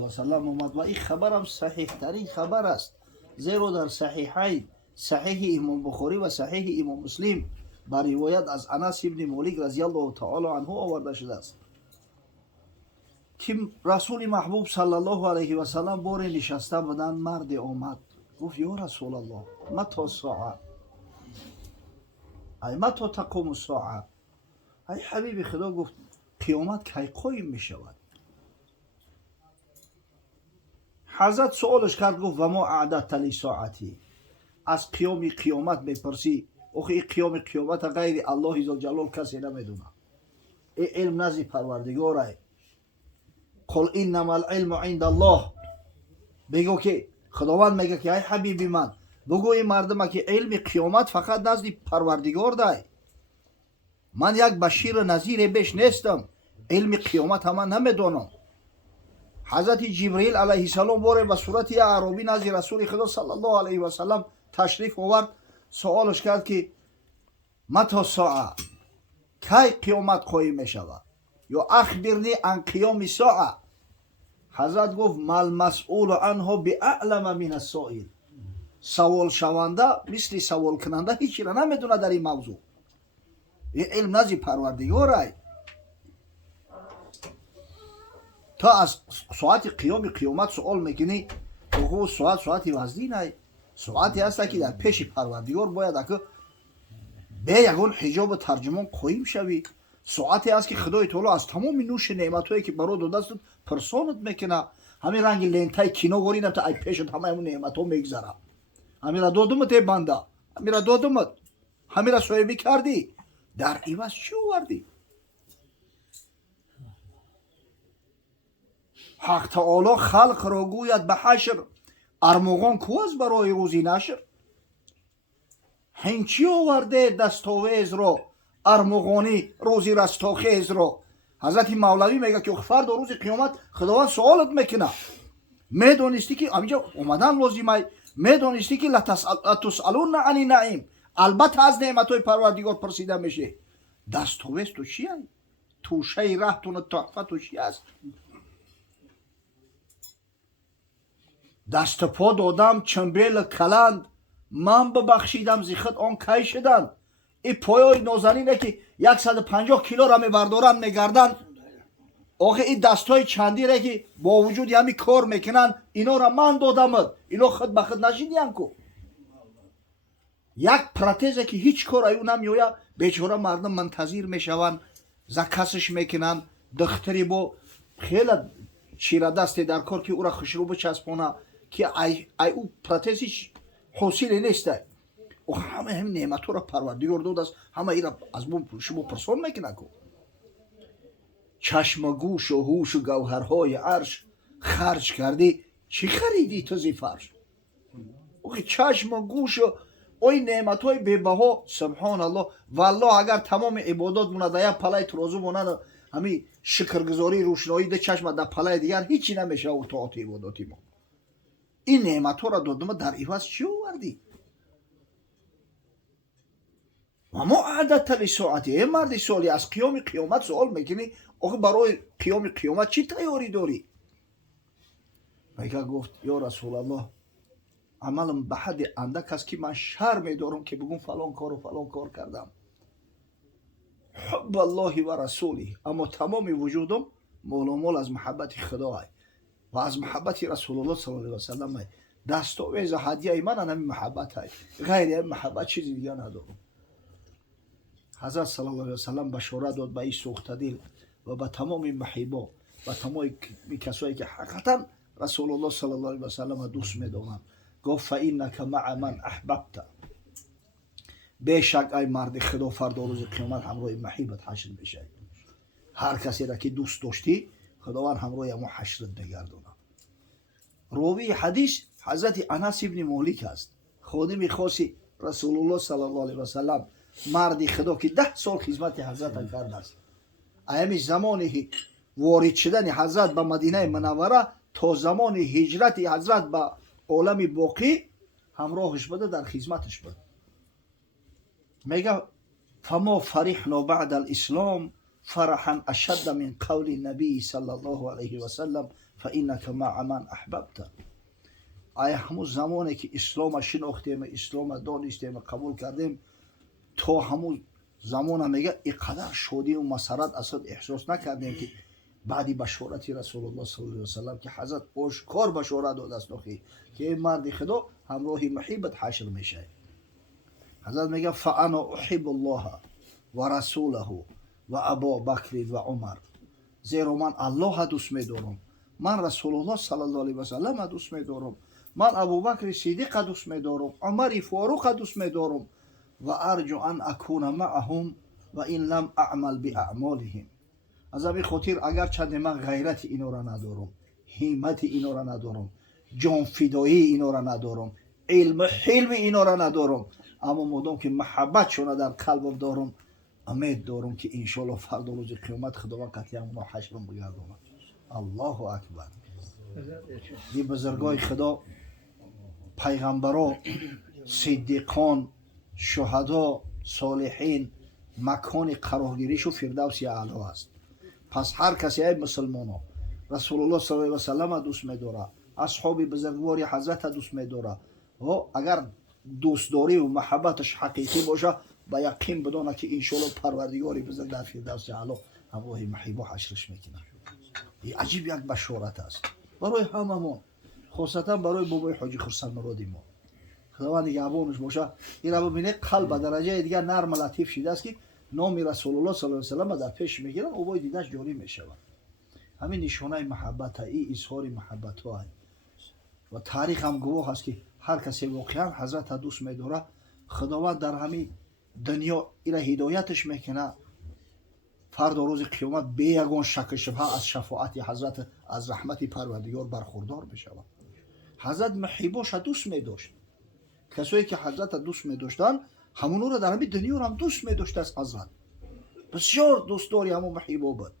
و سلام اومد و این خبرم صحیح ترین خبر است، زیرا در صحیحین، صحیح امام بخاری و صحیح امام مسلم با روایت از انس ابن مالک رضی الله تعالی عنه آورده شده است که رسول محبوب صلی الله علیه و سلم باری نشسته بودند. مرد آمد گفت یا رسول الله متى ساعه، ای متى تقوم الساعه، ای حبیب خدا گفت قیامت کی قایم می شود؟ حضرت سوالش کرد گفت و ما اعددت لساعتی، از قیامت میپرسی؟ آخه این قیامت غیر الله ذوالجلال کسی نمیدونه، این علم نزد پروردگاره. قل انما العلم عند الله، بگو که خداوند میگه که ای حبیب من بگو این مردم که علم قیامت فقط نزد پروردگار ده، من یک بشیر و نذیر بیش نیستم، علم قیامت هم نمیدونم. حضرت جبرئیل علیه السلام باره به صورت یک عربی نزد رسول خدا صلی الله علیه و سلم تشریف آورد، سوالش کرد که متى ساعه، کی قیامت قایم می شود؟ یا اخبرنی عن قیام الساعه. حضرت گفت مال مسئول عنه باعلم من السائل، سوال شونده مثل سوال کننده هیچی را نمیدونه در این موضوع، این علم نزد پروردگاره. تا از ساعت قیامت سوال میکنی، او ساعت وزنی نه، ساعتی هست که در پیش پروردگار باید که به یگان حجاب ترجمان قایم شوی. ساعتی هست که خدای تعالی از تمام نوش نعمتایی که برات داده است پرسانت میکنه. همین رنگ لنتای کینو گورینم تا ای پیشت همه اون نعمتو میگذره، همین را دادمت ای بنده، همین را دادمت، همین را صاحبی کردی، در عوض چی آوردی؟ حق تعالی خلق را گوید به حشر، ارمغان کو است برای روزی نشر؟ هنچی آورده دستاویز را، ارمغانی روزی رستاخیز را. حضرت مولوی میگه که فردا روز قیامت خداوند سوالت میکنه، میدونستی که همینجا اومدن لازمه، میدونستی که لتسالون عن النعیم، البته از نعمتهای پروردگار پرسیده میشه. دستاویز تو چی هست؟ توشه رهتون تحفه تو چی هست؟ دست پا دادم چنبیل کلند، من ببخشیدم زیخت آن کی شدن. این پایای نازنینه که 150 کیلو را میبردارن میگردن، آخه این دستای چندی را که با وجود همی کار میکنن، اینا را من دادم، اینا خود به خود نشیدین کو. یک پراتزه که هیچ کار ایو نمیویا، بیچاره مردم منتظر میشون، زکسش میکنن، دختری با خیلی چیره دستی در کار که او را خشرو بچسبونه که ای او پراتزش حاصل نیسته. و همه هم نعمتو را پروردگار داده است، همه ای را از شما پرسان میکنه کو. چشم و گوش و هوش و گوهرهای عرش خرج کردی، چی خریدی تو زی فرش؟ چشم و گوش و اوی نعمتهای بی‌بها، سبحان الله. والله اگر تمام عبادات مونه در یک پله ترازو مونه، همین شکرگزاری روشنایی ده چشم در پله دیگر هیچی نمیشه و طاعت عباداتی ما. این نعمتها را دادم، در عوض چی آوردی؟ و ما اعددت لساعتی، مرد سوالی از قیامت سوال میکنی، آخه برای قیامت چی تیاری داری؟ میگه گفت یا رسول الله عملم به حد اندک است که من شرم میدارم که بگم فلان کار و فلان کار کردم. حب الله و رسولی، اما تمام وجودم مال از محبت خدا و از محبت رسول الله صلی الله علیه و سلم. دستاویز هدیه من همین محبت های، غیر این محبت چیزی دیگه ندارم. حضرت صلی الله علیه و سلم بشارت داد به این سوخته دل و به تمام محبا و تمام کسایی که حقیقتا رسول الله صلی الله علیه و سلم دوست میدارن. گفت فانک مع من احببت، بیشک ای مرد خدا فردا روز قیامت همراه محبت حشر میشه. هر کسی را که دوست داشتی خداوند همراه ما حشرت میگردونه. راوی حدیث حضرت انس ابن مالک است، خادم خاص رسول الله صلی الله علیه و سلم، مردی خدا که 10 سال خدمت حضرت کرده است. ایام زمانی وارد شدن حضرت به مدینه منوره تا زمان هجرت حضرت به عالم باقی همراهش بوده، در خدمتش بوده. میگه فما فرحنا بعد الاسلام فرحا اشد من قول النبی صلی الله علیه و سلم فإنك مع من أحببت. آیا همون زمانی که اسلام شناختیم، اسلام دانستیم، قبول کردیم، تا همون زمان میگه اینقدر شادی و مسرت اصلا احساس نکردیم که بعدی بشارت رسول الله صلی الله علیه و سلم که حضرت آشکار بشارت داده است که این مرد خدا همراه محبت حشر میشه. حضرت میگه فانا احب الله و رسوله و ابا بکر و عمر، زیرا من الله دوست می‌دارم، من رسول الله صلی الله علیه و سلم دوست می‌دارم، من ابوبکر صدیق دوست می‌دارم، عمر فاروق دوست می‌دارم و ارجو ان اکون معهم و این لم اعمل باعمالهم. از همین خاطر اگر چند من غیرت اینا را ندارم، همت اینا را ندارم، جان فدایی اینا را ندارم، علم حلم اینا را ندارم، اما مادام که محبت شونه در قلبم دارم، امید دارم که انشالله فردا روز قیامت خداوند قطعا ما حشرم بگرداند. الله اکبر. این بزرگای خدا، پیغمبران، صدیقان، شهدا، صالحین، مکان قرارگیریش و فردوس اعلی است. پس هر کسی ای مسلمانو رسول الله صلی الله علیه و سلم دوست می‌داره، اصحاب بزرگوار حضرت دوست می‌داره، و اگر دوستداری و محبتش حقیقی باشه، با یقین بدونه که انشالله پروردگار بزرگ در فردوس اعلی همراه محبوب حشرش میکنه. این عجیب یک بشارت است برای هممون، خاصتا برای بابای حاجی خرسند مرادی ما. خداوند نگهبانش باشه. این را ببینید قلب درجه دیگر نرم لطیف شده است که نام رسول الله صلی الله علیه و سلم در پیش میگیرن، او دیدش جاری میشود. همین نشانه محبت، این اظهار محبت ها و تاریخ هم گواه است که هر کسی واقعا حضرت دوست می‌داره، خداوند در همین دنیا اینا هدایتش میکنه، فردا روز قیامت به یگان شک شبهه از شفاعت حضرت، از رحمت پروردگار برخوردار بشود. حضرت محبوبش دوست می‌داشت. کسایی که حضرت دوست می‌داشتن همون رو در همین دنیا هم دوست می‌داشت. از حضرت بسیار دوستداری همون محبوب بود.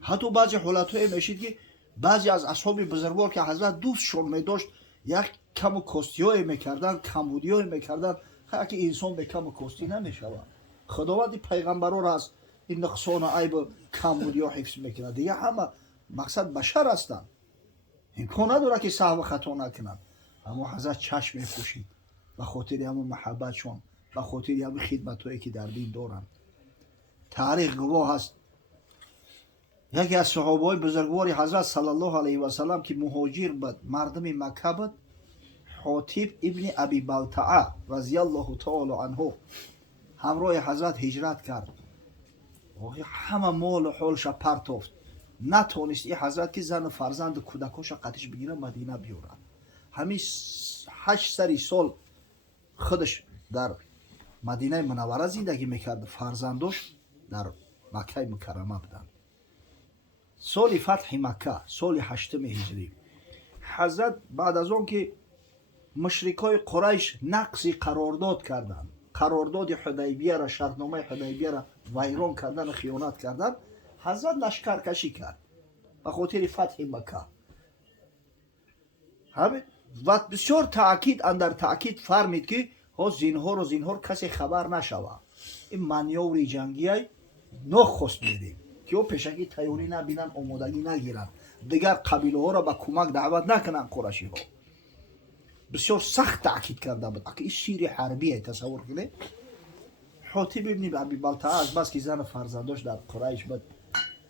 حتی بعضی حالت‌های میشید که بعضی از اصحاب بزرگوار که حضرت دوستشون می‌داشت یک کم و کاستی‌های می‌کردن، کمبودی‌های می‌کردن، هر که انسان به کم و کاستی نمی‌شود. خداوند پیغمبران را از این نقصان و عیب و کمبودی‌ها حفظ می‌کنه. دیگه همه مقصد بشر هستند، امکان نداره که سهو و خطا نکنند، اما حضرت چشم می‌پوشید به خاطر همون محبتشون، به خاطر همون خدمت‌هایی که در دین دارند. تاریخ گواه است یکی از صحابه‌های بزرگوار حضرت صلی الله علیه و سلم که مهاجر بود، مردم مکه بود، حاطب ابن ابی بلتعه رضی الله تعالی عنه همراه حضرت هجرت کرد. همه مال و حالش پرتافت، نتونست این حضرت که زن و فرزند و کودکاش قدش بگیره مدینه بیاره. همین 8 سال خودش در مدینه منوره زندگی میکرد، فرزندش در مکه مکرمه بودند. سال فتح مکه، سال 8 هجری، حضرت بعد از اون که مشرکای قریش نقض قرارداد کردند، قرارداد حدیبیه را، شرطنامه حدیبیه را ویران کردن و خیانت کردن، حضرت لشکر کشی کرد به خاطر فتح مکه. همین و بسیار تاکید اندر تاکید فرمید که ها زینهار کسی خبر نشوه. این منیوری جنگی های نخست میدیم که او پیشکی تیاری نبینن، آمادگی نگیرن، دیگر قبیله ها را به کمک دعوت نکنن. قرشی ها بسیار سخت تاکید کرده بود که این شیر حربیه. تصور کنید حاطب ابن ابی بلتعه از بس که زن فرزنداش در قریش بود،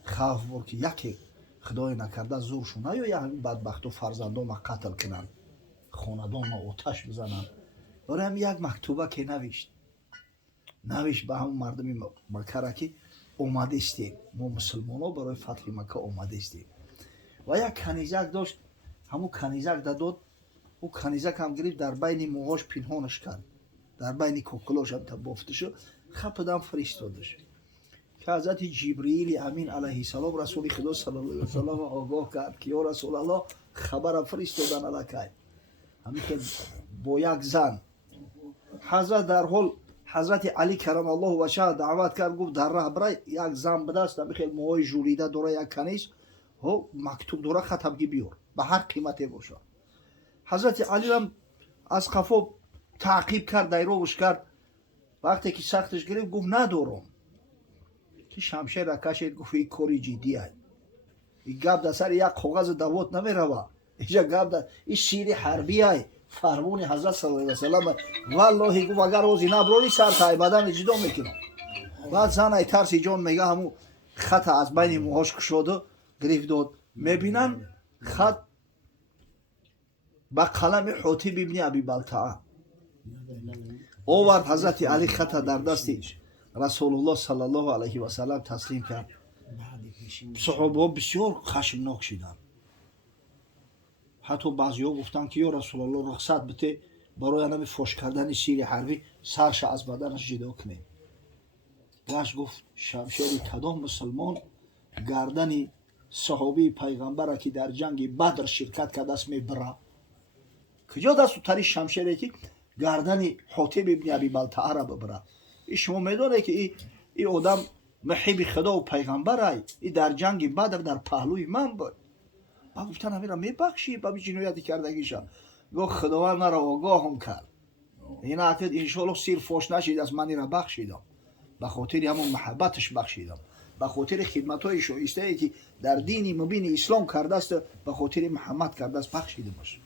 خوف بود که یکی خدای نکرده زورشون یا همین بدبخت و فرزندان ما قتل کنن، خاندان ما آتش بزنن. برای هم یک مکتوبه که نوشت به همون مردم مکه که اومده استیم، ما مسلمان ها برای فتح مکه اومده استیم. و یک کنیزک داشت، همون کنیزک داد، او کنیزک هم گرفت در بین موهاش پنهانش کرد، در بین کوکلاش هم تبافته شد، خپدم فرستادش که حضرت جبرئیل امین علیه السلام رسول خدا صلی الله علیه و سلم آگاه کرد که یا رسول الله خبر فرستادن الکی. همین که با یک زن حضرت در حال حضرت علی کرم الله وجهه دعوت کرد، گفت در راه برای یک زن به دست بخیر موهای ژولیده داره، یک کنیز ها مکتوب داره، خطبگی بیار به هر قیمتی باشه. حضرت علی هم از قفا تعقیب کرد، دیروش کرد. وقتی که سختش گرفت گفت ندارم، که شمشیر را کشید، گفت این کاری جدی است. این گپ در سر یک کاغذ دوات نمیرود. اینجا گپ در این شیر حربی های فرمون حضرت صلی الله علیه و سلم. والله گفت اگر روزی نبروری سر تای بدن اجدا میکنم. بعد زن ای ترسی جان میگه همون خط از بین موهاش کشوده گرفت داد. میبینن خط با قلم حاتب ابن ابی بلتعه آورد. حضرت علی خط در دستش رسول الله صلی الله علیه و سلم تسلیم کرد. صحابه بسیار خشمناک شدند. حتی بعضی‌ها گفتند که یا رسول الله رخصت بده برای نمی فوش کردن سیر حربی سرش از بدنش جدا کنیم. راش گفت شمشیر کدام مسلمان گردن صحابی پیغمبر که در جنگ بدر شرکت کرده است میبره؟ کجا دست تری شمشیری که گردن حاتب ابن ابی بلتعه را ببره؟ این شما میدونه که این آدم محب خدا و پیغمبر ای در جنگ بدر در پهلوی من بود. با گفتن همیرا میبخشی با جنایتی کردگیشا. گفت خداوند مرا آگاهم کرد. این عقد انشالله سیر فوش نشید از من را بخشیدم. به خاطر همون محبتش بخشیدم. به خاطر خدمت‌های شایسته ای که در دین مبین اسلام کرده است به خاطر محمد کرده است بخشیدمش.